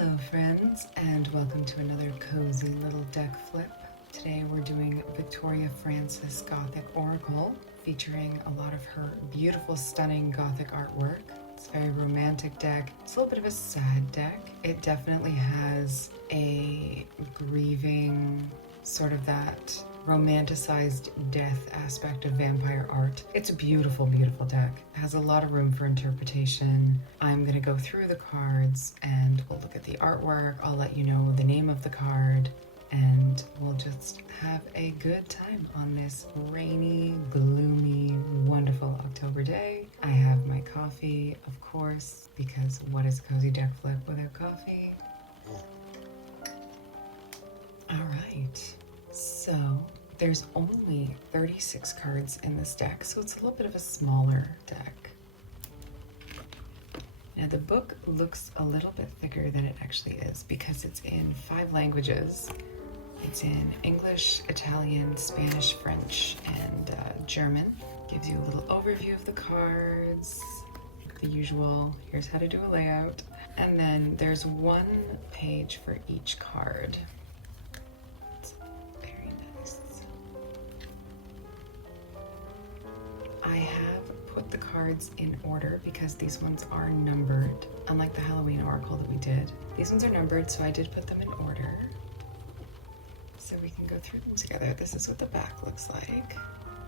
Hello friends, and welcome to another cozy little deck flip. Today we're doing Victoria Frances Gothic Oracle, featuring a lot of her beautiful, stunning Gothic artwork. It's a very romantic deck. It's a little bit of a sad deck. It definitely has a grieving, sort of that romanticized death aspect of vampire art. It's a beautiful, beautiful deck. It has a lot of room for interpretation. I'm gonna go through the cards and we'll look at the artwork. I'll let you know the name of the card and we'll just have a good time on this rainy, gloomy, wonderful October day. I have my coffee, of course, because what is a cozy deck flip without coffee? All right. So there's only 36 cards in this deck, so it's a little bit of a smaller deck. Now the book looks a little bit thicker than it actually is because it's in 5 languages. It's in English, Italian, Spanish, French, and German. Gives you a little overview of the cards, the usual, here's how to do a layout. And then there's 1 page for each card. I have put the cards in order because these ones are numbered, unlike the Halloween Oracle that we did. These ones are numbered, so I did put them in order so we can go through them together. This is what the back looks like.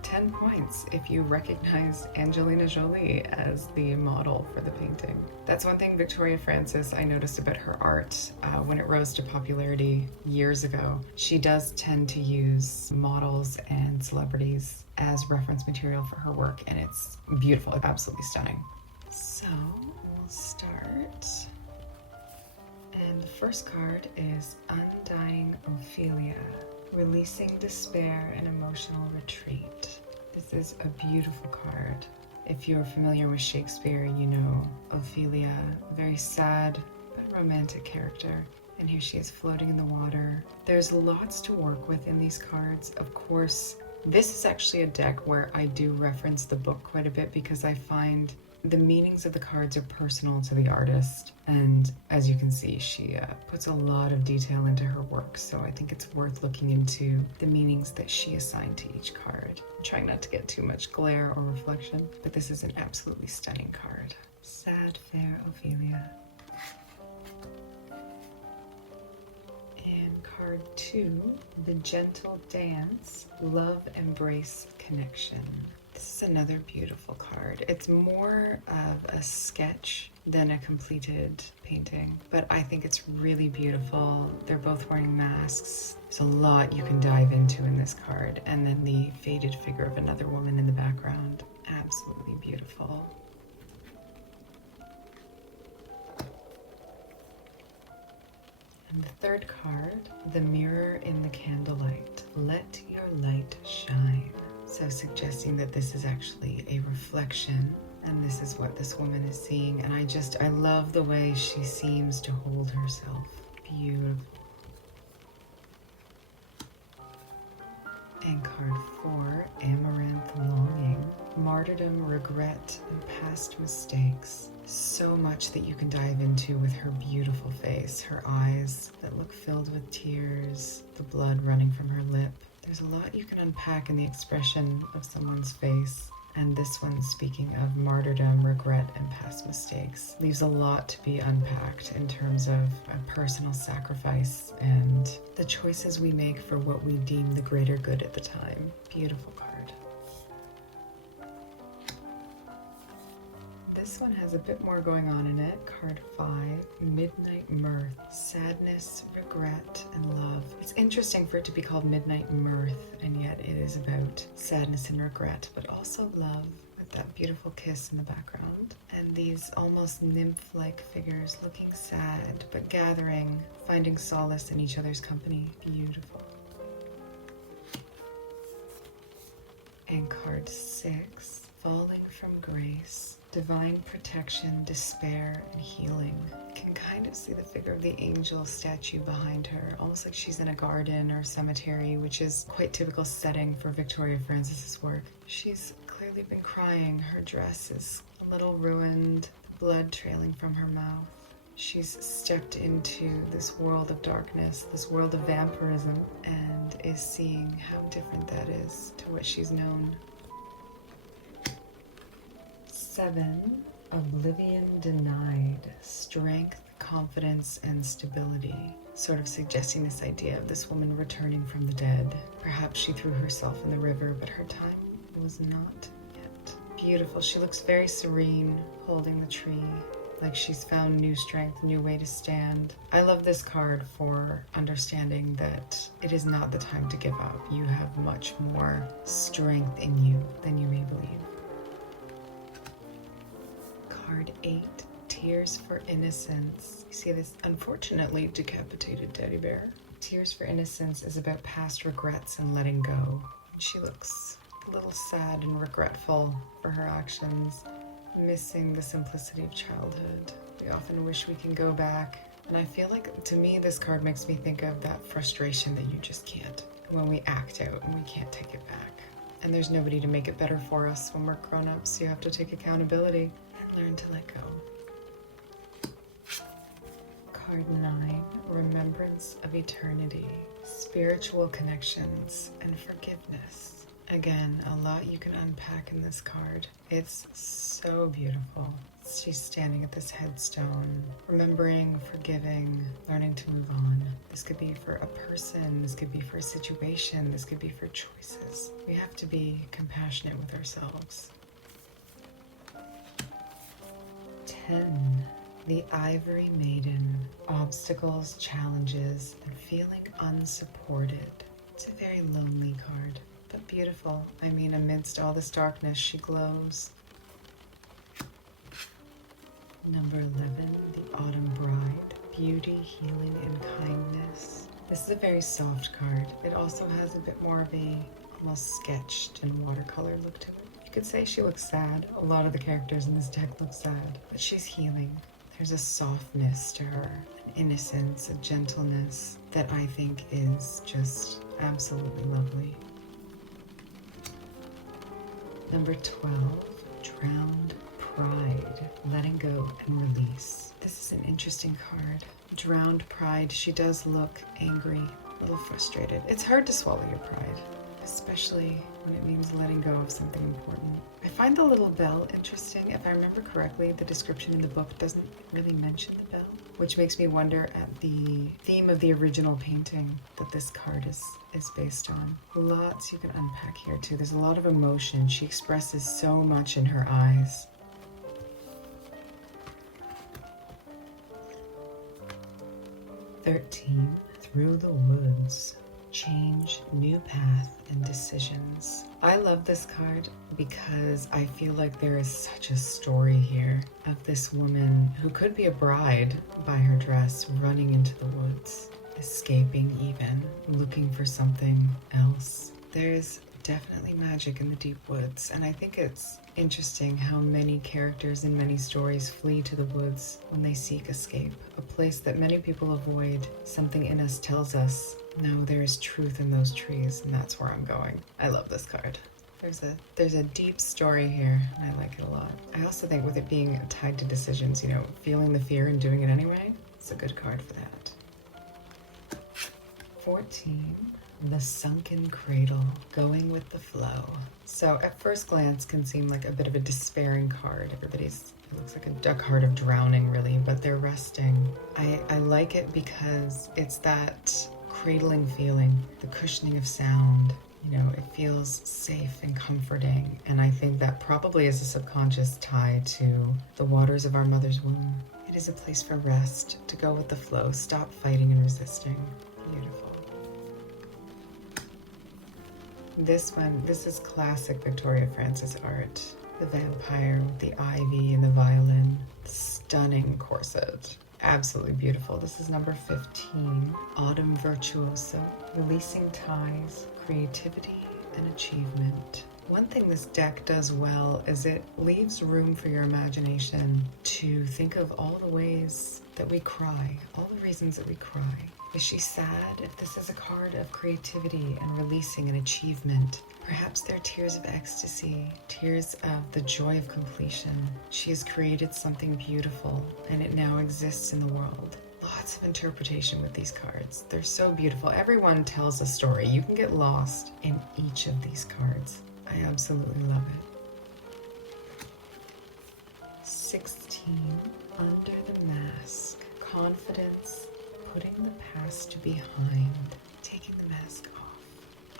10 points if you recognized Angelina Jolie as the model for the painting. That's one thing Victoria Frances I noticed about her art when it rose to popularity years ago. She does tend to use models and celebrities as reference material for her work, and it's beautiful, absolutely stunning. So we'll start. And the first card is Undying Ophelia, Releasing Despair and Emotional Retreat. This is a beautiful card. If you're familiar with Shakespeare, you know Ophelia, a very sad but romantic character. And here she is floating in the water. There's lots to work with in these cards. Of course, this is actually a deck where I do reference the book quite a bit because I find the meanings of the cards are personal to the artist, and as you can see, she puts a lot of detail into her work, so I think it's worth looking into the meanings that she assigned to each card. I'm trying not to get too much glare or reflection, but this is an absolutely stunning card. Sad, fair Ophelia. And card 2, The Gentle Dance, Love, Embrace, Connection. This is another beautiful card. It's more of a sketch than a completed painting, but I think it's really beautiful. They're both wearing masks. There's a lot you can dive into in this card. And then the faded figure of another woman in the background. Absolutely beautiful. And the third card, The Mirror in the Candlelight, Let Your Light Shine. So suggesting that this is actually a reflection, and this is what this woman is seeing. And I love the way she seems to hold herself. Beautiful. And card 4, Amaranth Longing, Martyrdom, Regret, and Past Mistakes. So much that you can dive into with her beautiful face, her eyes that look filled with tears, the blood running from her lip. There's a lot you can unpack in the expression of someone's face. And this one, speaking of martyrdom, regret, and past mistakes, leaves a lot to be unpacked in terms of a personal sacrifice and the choices we make for what we deem the greater good at the time. Beautiful card. This one has a bit more going on in it. Card 5, Midnight Mirth, Sadness, Regret, and Love. It's interesting for it to be called Midnight Mirth, and yet it is about sadness and regret, but also love, with that beautiful kiss in the background. And these almost nymph-like figures looking sad, but gathering, finding solace in each other's company. Beautiful. And card 6, Falling from Grace, Divine Protection, Despair, and Healing. You can kind of see the figure of the angel statue behind her, almost like she's in a garden or cemetery, which is quite typical setting for Victoria Frances's work. She's clearly been crying. Her dress is a little ruined, blood trailing from her mouth. She's stepped into this world of darkness, this world of vampirism, and is seeing how different that is to what she's known. 7, Oblivion Denied. Strength, confidence, and stability. Sort of suggesting this idea of this woman returning from the dead. Perhaps she threw herself in the river, but her time was not yet. Beautiful. She looks very serene, holding the tree, like she's found new strength, new way to stand. I love this card for understanding that it is not the time to give up. You have much more strength in you than you may believe. Card 8, Tears for Innocence. You see this unfortunately decapitated teddy bear. Tears for Innocence is about past regrets and letting go. She looks a little sad and regretful for her actions, missing the simplicity of childhood. We often wish we can go back. And I feel like, to me, this card makes me think of that frustration that you just can't. When we act out and we can't take it back. And there's nobody to make it better for us when we're grown-ups. So you have to take accountability and learn to let go. Card 9, Remembrance of Eternity. Spiritual connections and forgiveness. Again, a lot you can unpack in this card. It's so beautiful. She's standing at this headstone, remembering, forgiving, learning to move on. This could be for a person, this could be for a situation, this could be for choices. We have to be compassionate with ourselves. 10, The Ivory Maiden. Obstacles, challenges, and feeling unsupported. It's a very lonely card, but beautiful. I mean, amidst all this darkness, she glows. Number 11, The Autumn Bride. Beauty, healing, and kindness. This is a very soft card. It also has a bit more of a almost sketched and watercolor look to it. You could say she looks sad. A lot of the characters in this deck look sad, but she's healing. There's a softness to her, an innocence, a gentleness that I think is just absolutely lovely. Number 12, Drowned Pride. Letting go and release. This is an interesting card. Drowned Pride. She does look angry, a little frustrated. It's hard to swallow your pride, especially when it means letting go of something important. I find the little bell interesting. If I remember correctly, the description in the book doesn't really mention the bell, which makes me wonder at the theme of the original painting that this card is based on. Lots you can unpack here too. There's a lot of emotion. She expresses so much in her eyes. (13) Through the Woods. Change, new path, and decisions. I love this card because I feel like there is such a story here of this woman who could be a bride by her dress running into the woods, escaping even, looking for something else. There's definitely magic in the deep woods, and I think it's interesting how many characters in many stories flee to the woods when they seek escape, a place that many people avoid. Something in us tells us, no, there is truth in those trees, and that's where I'm going. I love this card. There's a deep story here, and I like it a lot. I also think with it being tied to decisions, feeling the fear and doing it anyway, it's a good card for that. 14, The Sunken Cradle. Going with the flow. So at first glance can seem like a bit of a despairing card. It looks like a card of drowning really, but they're resting. I like it because it's that cradling feeling, the cushioning of sound. It feels safe and comforting, and I think that probably is a subconscious tie to the waters of our mother's womb. It is a place for rest, to go with the flow, stop fighting and resisting. Beautiful. This is classic Victoria Frances art. The vampire with the ivy and the violin. Stunning corset. Absolutely beautiful. This is number 15, Autumn Virtuoso. Releasing ties, creativity, and achievement. One thing this deck does well is it leaves room for your imagination to think of all the ways that we cry, all the reasons that we cry. Is she sad? This is a card of creativity and releasing an achievement. Perhaps they're tears of ecstasy, tears of the joy of completion. She has created something beautiful, and it now exists in the world. Lots of interpretation with these cards. They're so beautiful. Everyone tells a story. You can get lost in each of these cards. I absolutely love it. 16. Under the mask. Confidence. Putting the past behind. Taking the mask off.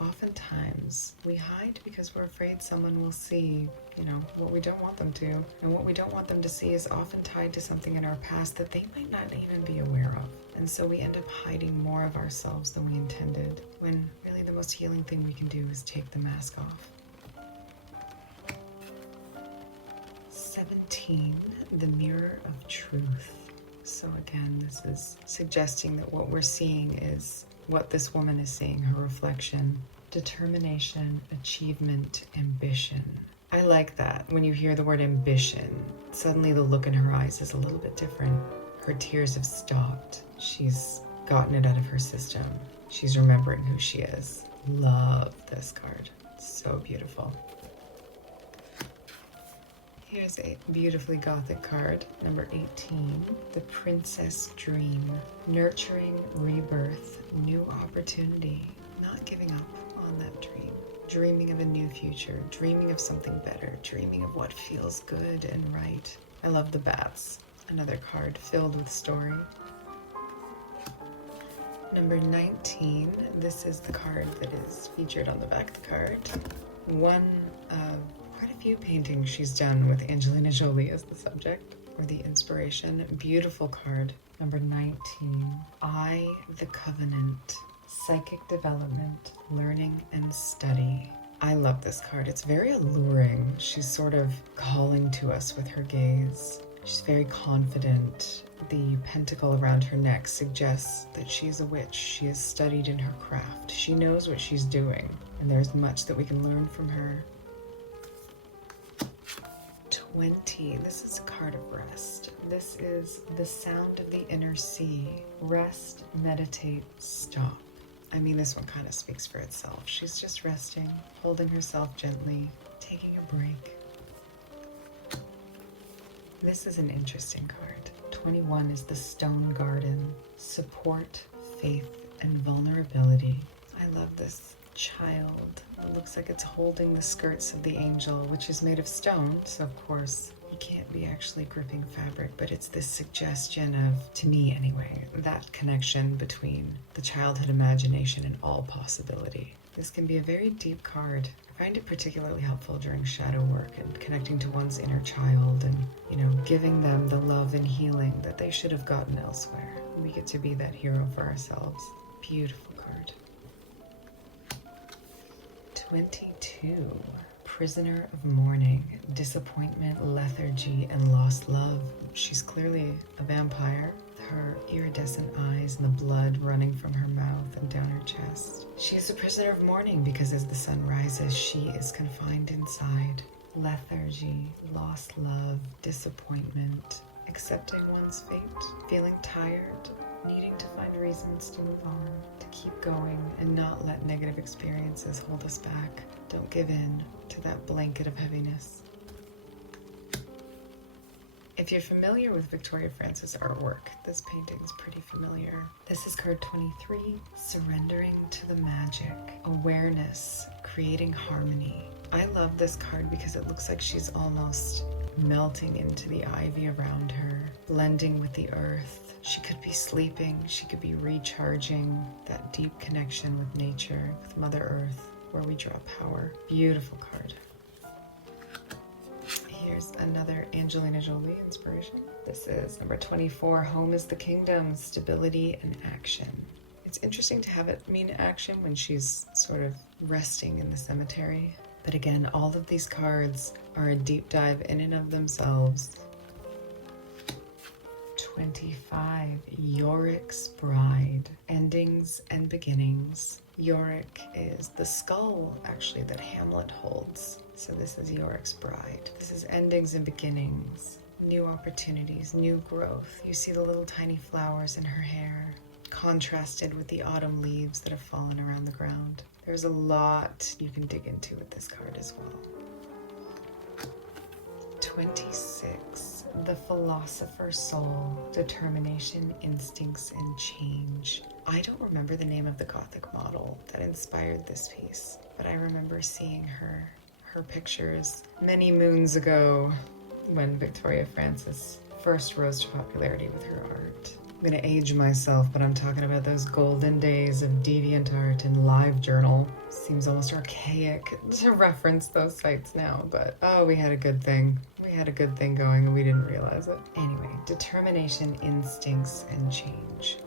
Oftentimes, we hide because we're afraid someone will see, what we don't want them to. And what we don't want them to see is often tied to something in our past that they might not even be aware of. And so we end up hiding more of ourselves than we intended, when really the most healing thing we can do is take the mask off. 17, the mirror of truth. So again, this is suggesting that what we're seeing is what this woman is seeing, her reflection. Determination, achievement, ambition. I like that. When you hear the word ambition, suddenly the look in her eyes is a little bit different. Her tears have stopped. She's gotten it out of her system. She's remembering who she is. Love this card. So beautiful. Here's a beautifully gothic card, number 18, the Princess Dream. Nurturing, rebirth, new opportunity, not giving up on that dream. Dreaming of a new future, dreaming of something better, dreaming of what feels good and right. I love the bats, another card filled with story. Number 19, this is the card that is featured on the back of the card. One of quite a few paintings she's done with Angelina Jolie as the subject or the inspiration. Beautiful card. Number 19, I, the Covenant. Psychic development, learning and study. I love this card. It's very alluring. She's sort of calling to us with her gaze. She's very confident. The pentacle around her neck suggests that she's a witch. She has studied in her craft. She knows what she's doing, and there's much that we can learn from her. 20. This is a card of rest. This is the sound of the inner sea. Rest, meditate, stop. I mean, this one kind of speaks for itself. She's just resting, holding herself gently, taking a break. This is an interesting card. 21 is the Stone Garden. Support, faith, and vulnerability. I love this child. It looks like it's holding the skirts of the angel, which is made of stone, so of course you can't be actually gripping fabric, but it's this suggestion of, to me anyway, that connection between the childhood imagination and all possibility. This can be a very deep card. I find it particularly helpful during shadow work and connecting to one's inner child and, giving them the love and healing that they should have gotten elsewhere. We get to be that hero for ourselves. Beautiful card. 22. Prisoner of mourning, disappointment, lethargy, and lost love. She's clearly a vampire. Her iridescent eyes and the blood running from her mouth and down her chest. She's a prisoner of mourning because as the sun rises, she is confined inside. Lethargy, lost love, disappointment, accepting one's fate, feeling tired, needing to find reasons to move on, to keep going and not let negative experiences hold us back. Don't give in to that blanket of heaviness. If you're familiar with Victoria Frances artwork, this painting is pretty familiar. This is card 23, surrendering to the magic, awareness, creating harmony. I love this card because it looks like she's almost melting into the ivy around her, blending with the earth. She could be sleeping, she could be recharging, that deep connection with nature, with Mother Earth, where we draw power. Beautiful card. Here's another Angelina Jolie inspiration. This is number 24, Home is the Kingdom, Stability and Action. It's interesting to have it mean action when she's sort of resting in the cemetery. But again, all of these cards are a deep dive in and of themselves. 25, Yorick's Bride, endings and beginnings. Yorick is the skull, actually, that Hamlet holds. So this is Yorick's Bride. This is endings and beginnings, new opportunities, new growth. You see the little tiny flowers in her hair. contrasted with the autumn leaves that have fallen around the ground. There's a lot you can dig into with this card as well. 26. The Philosopher's Soul. Determination, instincts, and change. I don't remember the name of the Gothic model that inspired this piece, but I remember seeing her pictures many moons ago when Victoria Frances first rose to popularity with her art. I'm gonna age myself, but I'm talking about those golden days of DeviantArt and LiveJournal. Seems almost archaic to reference those sites now, but oh, we had a good thing. We had a good thing going and we didn't realize it. Anyway, determination, instincts, and change.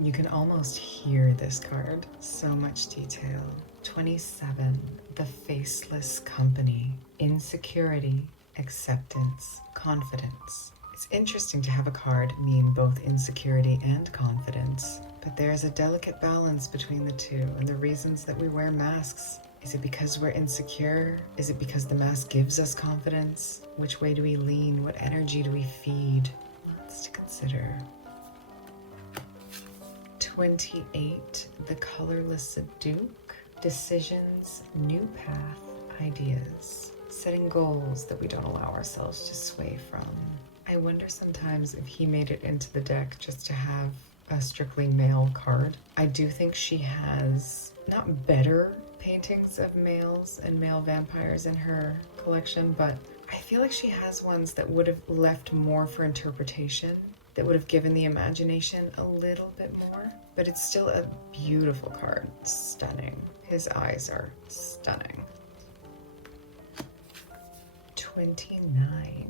You can almost hear this card. So much detail. 27. The Faceless Company. Insecurity, acceptance, confidence. It's interesting to have a card mean both insecurity and confidence, but there's a delicate balance between the two, and the reasons that we wear masks. Is it because we're insecure? Is it because the mask gives us confidence? Which way do we lean? What energy do we feed? Lots to consider. 28. The Colorless Duke. Decisions, new path, ideas. Setting goals that we don't allow ourselves to sway from. I wonder sometimes if he made it into the deck just to have a strictly male card. I do think she has not better paintings of males and male vampires in her collection, but I feel like she has ones that would have left more for interpretation, that would have given the imagination a little bit more. But it's still a beautiful card. Stunning. His eyes are stunning. 29.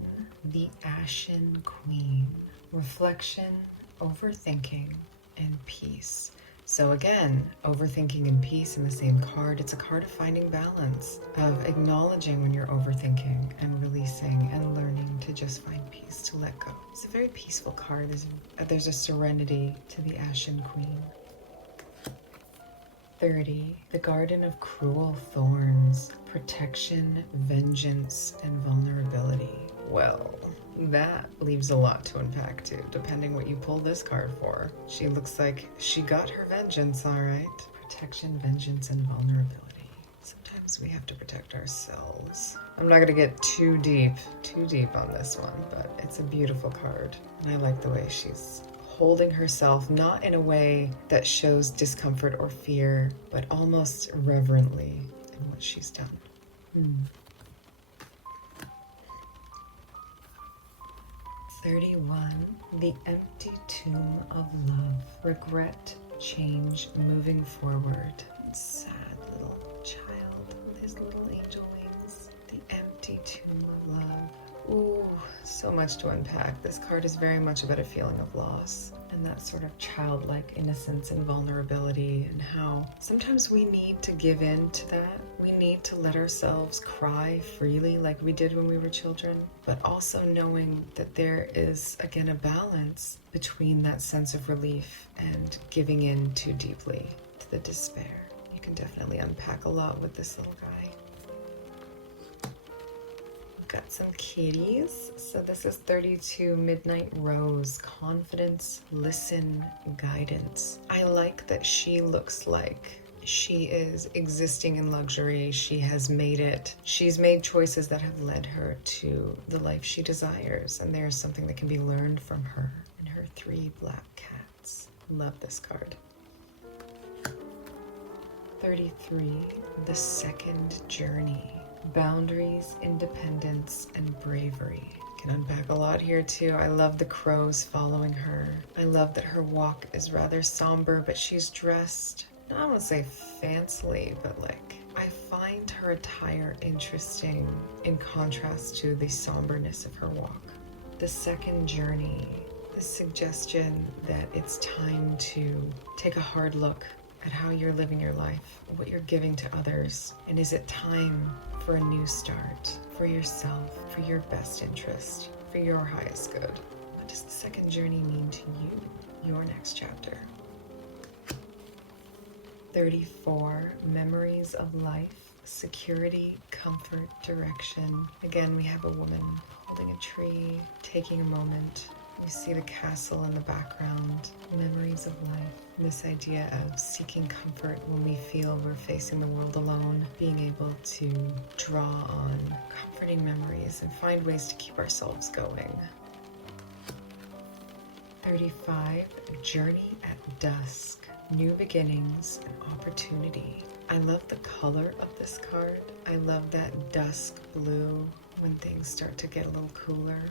The Ashen Queen. Reflection, overthinking, and peace. So again, overthinking and peace in the same card. It's a card of finding balance, of acknowledging when you're overthinking and releasing and learning to just find peace, to let go. It's a very peaceful card. There's a serenity to the Ashen Queen. 30. The Garden of Cruel Thorns. Protection, vengeance, and vulnerability. Well, that leaves a lot to unpack too, depending what you pull this card for. She looks like she got her vengeance, all right. Protection, vengeance, and vulnerability. Sometimes we have to protect ourselves. I'm not gonna get too deep on this one, but it's a beautiful card. And I like the way she's holding herself, not in a way that shows discomfort or fear, but almost reverently in what she's done. 31. The Empty Tomb of Love. Regret, change, moving forward. Sad little child with his little angel wings. The Empty Tomb of Love. Ooh, so much to unpack. This card is very much about a feeling of loss and that sort of childlike innocence and vulnerability, and how sometimes we need to give in to that. We need to let ourselves cry freely like we did when we were children, but also knowing that there is, again, a balance between that sense of relief and giving in too deeply to the despair. You can definitely unpack a lot with this little guy. Got some kitties. So this is 32. Midnight Rose. Confidence, listen, guidance. I like that she looks like she is existing in luxury. She has made it. She's made choices that have led her to the life she desires, and there's something that can be learned from her and her 3 black cats. Love this card. 33. The Second Journey. Boundaries, independence, and bravery. Can unpack a lot here too. I love the crows following her. I love that her walk is rather somber, but she's dressed, I don't want to say fancily, but like, I find her attire interesting in contrast to the somberness of her walk. The Second Journey. The suggestion that it's time to take a hard look at how you're living your life, what you're giving to others, and is it time for a new start, for yourself, for your best interest, for your highest good? What does the second journey mean to you, your next chapter? 34. Memories of life, security, comfort, direction. Again, we have a woman holding a tree, taking a moment You see the castle in the background, memories of life. This idea of seeking comfort when we feel we're facing the world alone, being able to draw on comforting memories and find ways to keep ourselves going. 35, Journey at Dusk, New Beginnings and Opportunity. I love the color of this card. I love that dusk blue when things start to get a little cooler.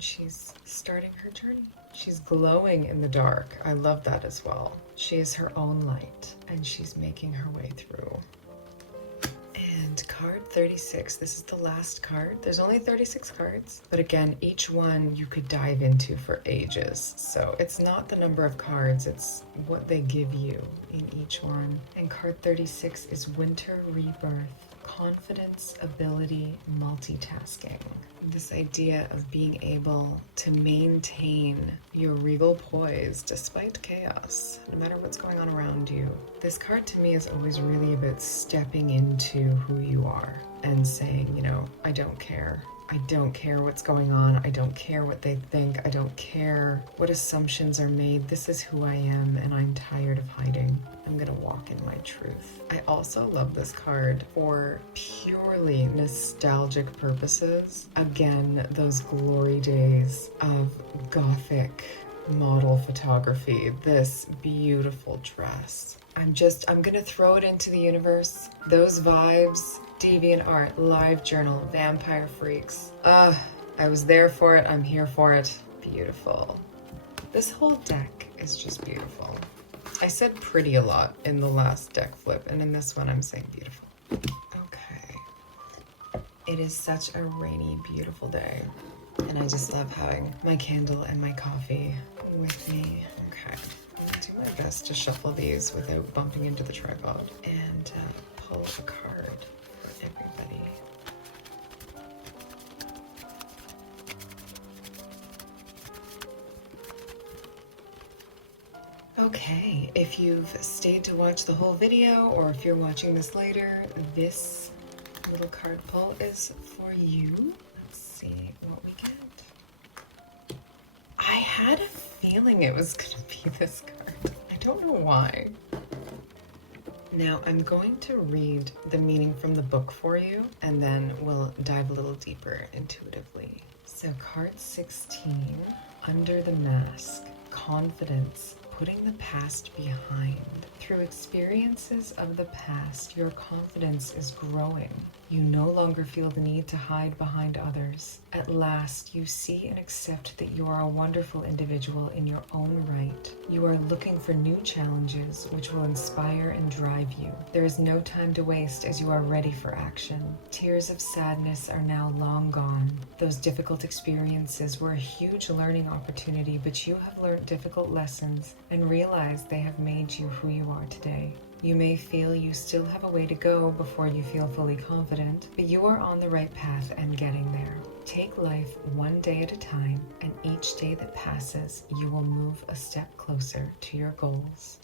She's starting her journey. She's glowing in the dark. I love that as well. She is her own light, and she's making her way through. And card 36, this is the last card. There's only 36 cards, but again, each one you could dive into for ages. So it's not the number of cards, it's what they give you in each one. And card 36 is Winter Rebirth. Confidence, ability, multitasking. This idea of being able to maintain your regal poise despite chaos, no matter what's going on around you. This card to me is always really about stepping into who you are and saying, you know, I don't care. I don't care what's going on. I don't care what they think. I don't care what assumptions are made. This is who I am, and I'm tired of hiding. I'm gonna walk in my truth. I also love this card for purely nostalgic purposes. Again, those glory days of Gothic model photography. This beautiful dress. I'm gonna throw it into the universe. Those vibes, DeviantArt, live journal, vampire freaks. I was there for it, I'm here for it. Beautiful. This whole deck is just beautiful. I said pretty a lot in the last deck flip, and in this one I'm saying beautiful. Okay. It is such a rainy, beautiful day, and I just love having my candle and my coffee with me. Okay. I'm gonna do my best to shuffle these without bumping into the tripod and pull a card for everybody. Okay, if you've stayed to watch the whole video or if you're watching this later, this little card pull is for you. Let's see what we get. I had a feeling it was gonna be this card. I don't know why. Now I'm going to read the meaning from the book for you, and then we'll dive a little deeper intuitively. So card 16, Under the Mask, Confidence, putting the past behind. Through experiences of the past, your confidence is growing. You no longer feel the need to hide behind others. At last, you see and accept that you are a wonderful individual in your own right. You are looking for new challenges which will inspire and drive you. There is no time to waste as you are ready for action. Tears of sadness are now long gone. Those difficult experiences were a huge learning opportunity, but you have learned difficult lessons and realized they have made you who you are today. You may feel you still have a way to go before you feel fully confident, but you are on the right path and getting there. Take life one day at a time, and each day that passes, you will move a step closer to your goals.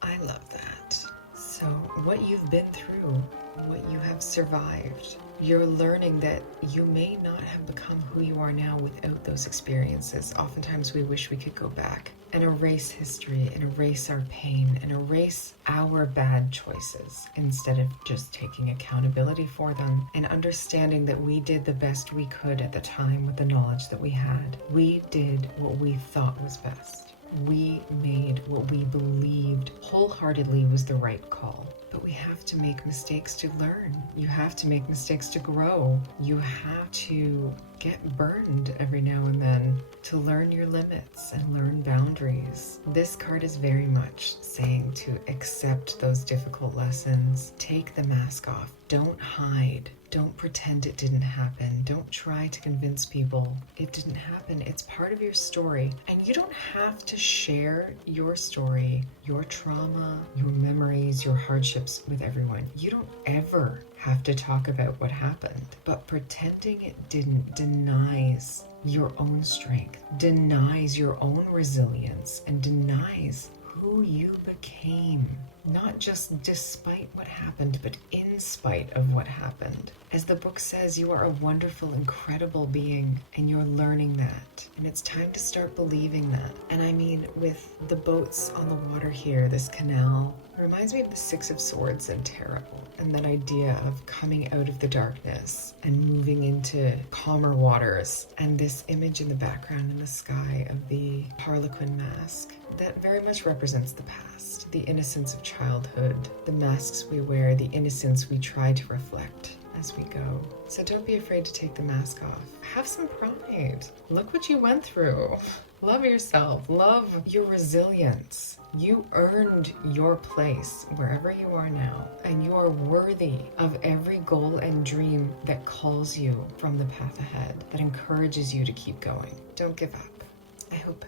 I love that. So what you've been through, what you have survived, you're learning that you may not have become who you are now without those experiences. Oftentimes we wish we could go back and erase history and erase our pain and erase our bad choices instead of just taking accountability for them and understanding that we did the best we could at the time with the knowledge that we had. We did what we thought was best. We made what we believed wholeheartedly was the right call. But we have to make mistakes to learn. You have to make mistakes to grow. You have to get burned every now and then to learn your limits and learn boundaries. This card is very much saying to accept those difficult lessons. Take the mask off. Don't hide. Don't pretend it didn't happen. Don't try to convince people it didn't happen. It's part of your story. And you don't have to share your story, your trauma, your memories, your hardships with everyone. You don't ever have to talk about what happened. But pretending it didn't denies your own strength, denies your own resilience, and denies who who you became. Not just despite what happened, but in spite of what happened. As the book says, you are a wonderful, incredible being, and you're learning that. And it's time to start believing that. And I mean, with the boats on the water here, this canal, it reminds me of the Six of Swords and Terrible, and that idea of coming out of the darkness and moving into calmer waters. And this image in the background in the sky of the Harlequin mask, that very much represents the past, the innocence of childhood, the masks we wear, the innocence we try to reflect as we go. So don't be afraid to take the mask off. Have some pride. Look what you went through. Love yourself. Love your resilience. You earned your place wherever you are now, and you are worthy of every goal and dream that calls you from the path ahead, that encourages you to keep going. Don't give up. I hope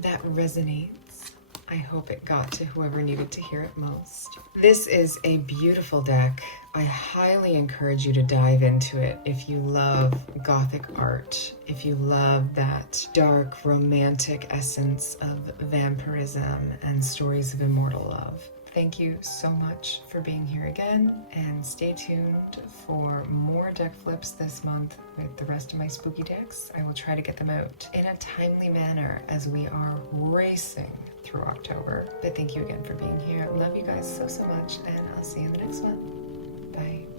that resonates. I hope it got to whoever needed to hear it most. This is a beautiful deck. I highly encourage you to dive into it if you love Gothic art, if you love that dark, romantic essence of vampirism and stories of immortal love. Thank you so much for being here again, and stay tuned for more deck flips this month with the rest of my spooky decks. I will try to get them out in a timely manner as we are racing through October. But thank you again for being here. Love you guys so much, and I'll see you in the next one. Bye.